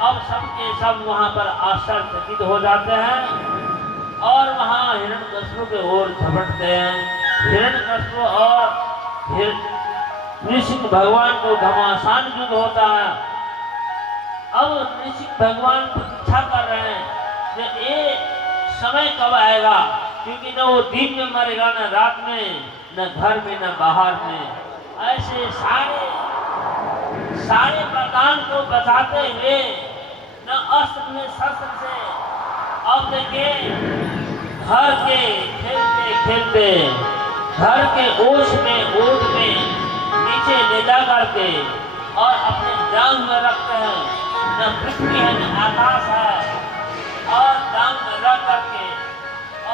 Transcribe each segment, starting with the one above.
अब सबके सब वहां पर आश्चर्यचकित हो जाते हैं और वहां हिरण्यकश्यप की ओर झपटते हैं। हिरण्यकश्यप और नृसिंह भगवान को घमासान युद्ध होता है। अब नृसिंह भगवान प्रतीक्षा कर रहे हैं कि ये समय कब आएगा, क्योंकि न वो दिन में मरेगा, न रात में, न घर में, न बाहर में। ऐसे सारे वरदान को बचाते हुए न अस्त्र में शस्त्र से, अब देखिए घर के खेलते खेलते घर के ओछ में नीचे ले जा करके और अपने जांग में रखते हैं। न पृथ्वी है न आकाश है, और जांग में रख करके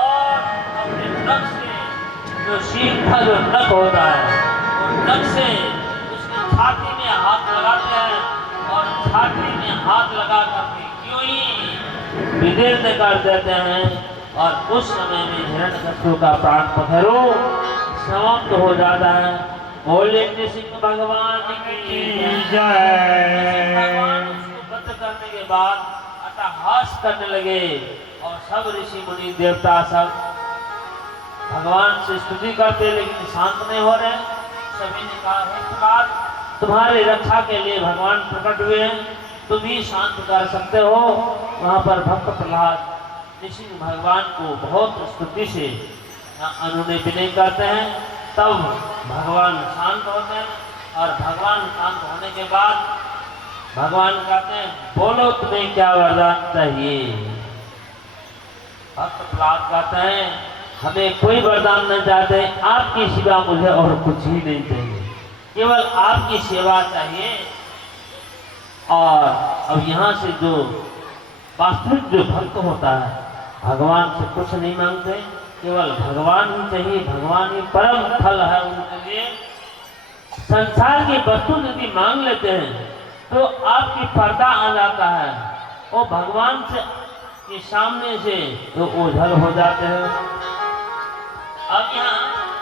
और अपने नख से जो शीर का जो नख होता है, वो नख से उसकी छाती में हाथ लगाते हैं और छाती में हाथ लगा करके क्यों ही विदीर्ण कर देते हैं। और उस समय में हिरण्यकश्यप का प्राण पखेरु समाप्त हो जाता है। बोले नृसिंह भगवान की जय। भगवान उसको वध करने के बाद अट्टहास करने लगे और सब ऋषि मुनि देवता सब भगवान से स्तुति करते, लेकिन शांत नहीं हो रहे। सभी ने कहा, हे प्रहलाद, तुम्हारी रक्षा के लिए भगवान प्रकट हुए हैं, तुम ही शांत कर सकते हो। वहां पर भक्त प्रहलाद नृसिंह भगवान को बहुत स्तुति से अनुनय विनय करते हैं। तब भगवान शांत होते हैं और भगवान शांत होने के बाद भगवान कहते हैं, बोलो तुम्हें क्या वरदान चाहिए। भक्त प्रहलाद कहते हैं, हमें कोई वरदान नहीं चाहते, आपकी सिवा मुझे और कुछ ही नहीं चाहिए, केवल आपकी सेवा चाहिए। और अब यहाँ से जो वास्तविक जो भक्त होता है, भगवान से कुछ नहीं मांगते, केवल भगवान ही चाहिए। भगवान ही परम फल है उनके लिए। संसार की वस्तु यदि मांग लेते हैं तो आपकी पर्दा आ जाता है, वो भगवान से के सामने से तो ओझल हो जाते हैं। अब यहाँ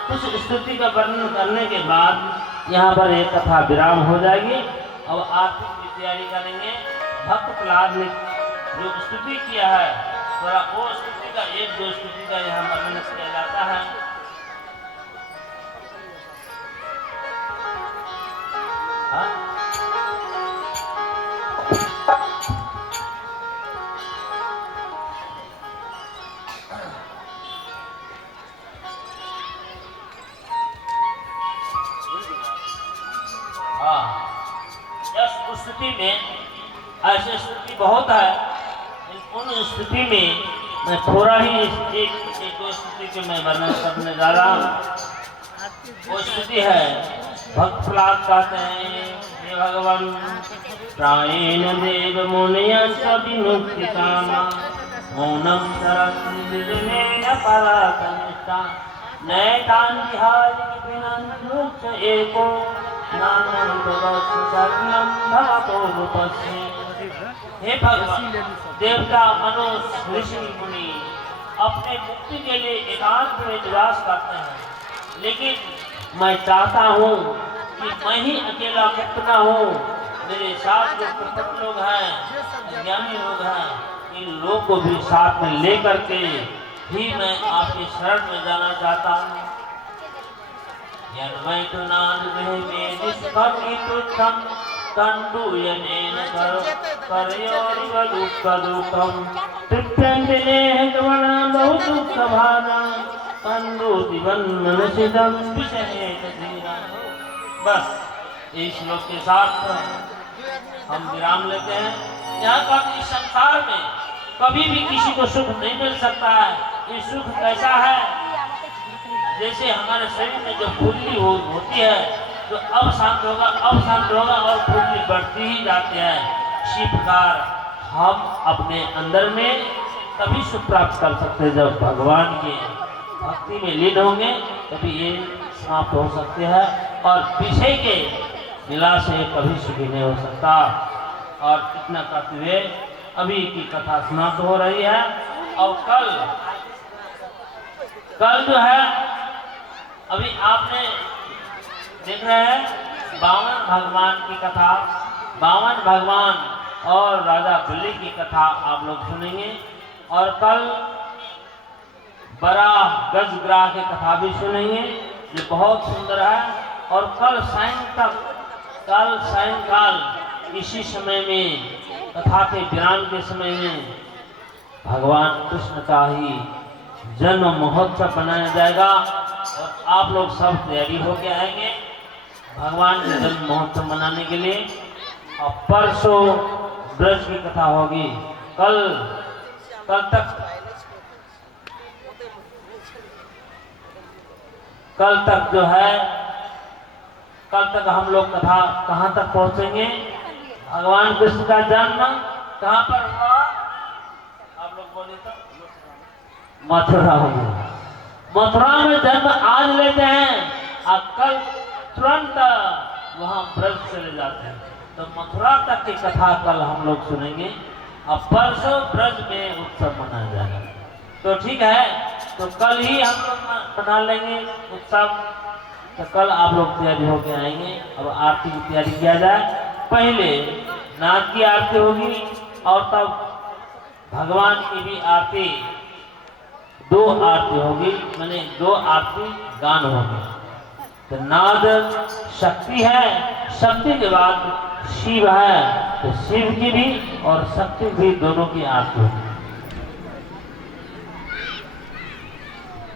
कुछ स्तुति का वर्णन करने के बाद यहाँ पर एक कथा विराम हो जाएगी। अब आरती की तैयारी करेंगे। भक्त प्रहलाद ने जो स्तुति किया है, थोड़ा वो स्तुति का एक दो स्तुति का यहाँ वर्णन किया जाता है। इस स्तुति में ऐसे स्तुति बहुत है, उन स्तुति में मैं थोड़ा ही एक दो स्तुति के मैं वर्णन करने जा रहा हूँ। वो स्तुति है, भक्त प्रहलाद कहते हैं, हे भगवान, प्रायेण देव मुनयश्च विमुक्तिकामा मौनं शरण्येन पराकनिष्ठा नैतान् विहाय विनन्दुश्च एको हे भगवान, देवता, मनुष्य, ऋषि मुनि अपने मुक्ति के लिए एकांत में निवास करते हैं, लेकिन मैं चाहता हूँ कि मैं ही अकेला मुक्त न हूँ। मेरे साथ जो प्रपट लोग हैं, ज्ञानी लोग हैं, इन लोग को भी साथ में लेकर के ही मैं आपकी शरण में जाना चाहता हूँ। बस इस श्लोक के साथ हम विराम लेते हैं। यहाँ पर इस संसार में कभी भी किसी को सुख नहीं मिल सकता है। ये सुख कैसा है, जैसे हमारे शरीर में जो फुल्ली होती है, तो अब शांत होगा और फुल्ली बढ़ती ही जाती है। इसी प्रकार हम अपने अंदर में तभी सुख प्राप्त कर सकते हैं जब भगवान की भक्ति में लीन होंगे, तभी ये समाप्त हो सकते हैं। और पीछे के मिला से कभी सुखी नहीं हो सकता। और इतना कहते हुए अभी की कथा समाप्त हो रही है। और कल जो है, अभी आपने देख रहे हैं 52 भगवान की कथा। 52 भगवान और राजा बलि की कथा आप लोग सुनेंगे। और कल बड़ा गजग्राह की कथा भी सुनेंगे जो बहुत सुंदर है। और कल सायंकाल इसी समय में कथा के विराम के समय में भगवान कृष्ण का ही जन्म महोत्सव बनाया जाएगा और आप लोग सब तैयारी होके आएंगे भगवान के जन्म महोत्सव मनाने के लिए। और परसों ब्रज की कथा होगी। कल तक जो है, कल तक हम लोग कथा कहाँ तक पहुंचेंगे? भगवान कृष्ण का जन्म कहाँ पर हुआ? आप लोग बोले तो मथुरा में। मथुरा में जन्म आज लेते हैं और कल तुरंत वहां ब्रज चले जाते हैं। तो मथुरा तक की कथा कल हम लोग सुनेंगे और परसों ब्रज में उत्सव मनाया जाएगा। तो ठीक है, तो कल ही हम लोग मना लेंगे उत्सव। तो कल आप लोग तैयारी होके आएंगे। अब आरती की तैयारी किया जाए। पहले नाथ की आरती होगी और तब भगवान की भी आरती, 2 आरती होगी, माने 2 आरती गान होगी। तो नाद शक्ति है, शक्ति के बाद शिव है, तो शिव की भी और शक्ति भी दोनों की आरती होगी।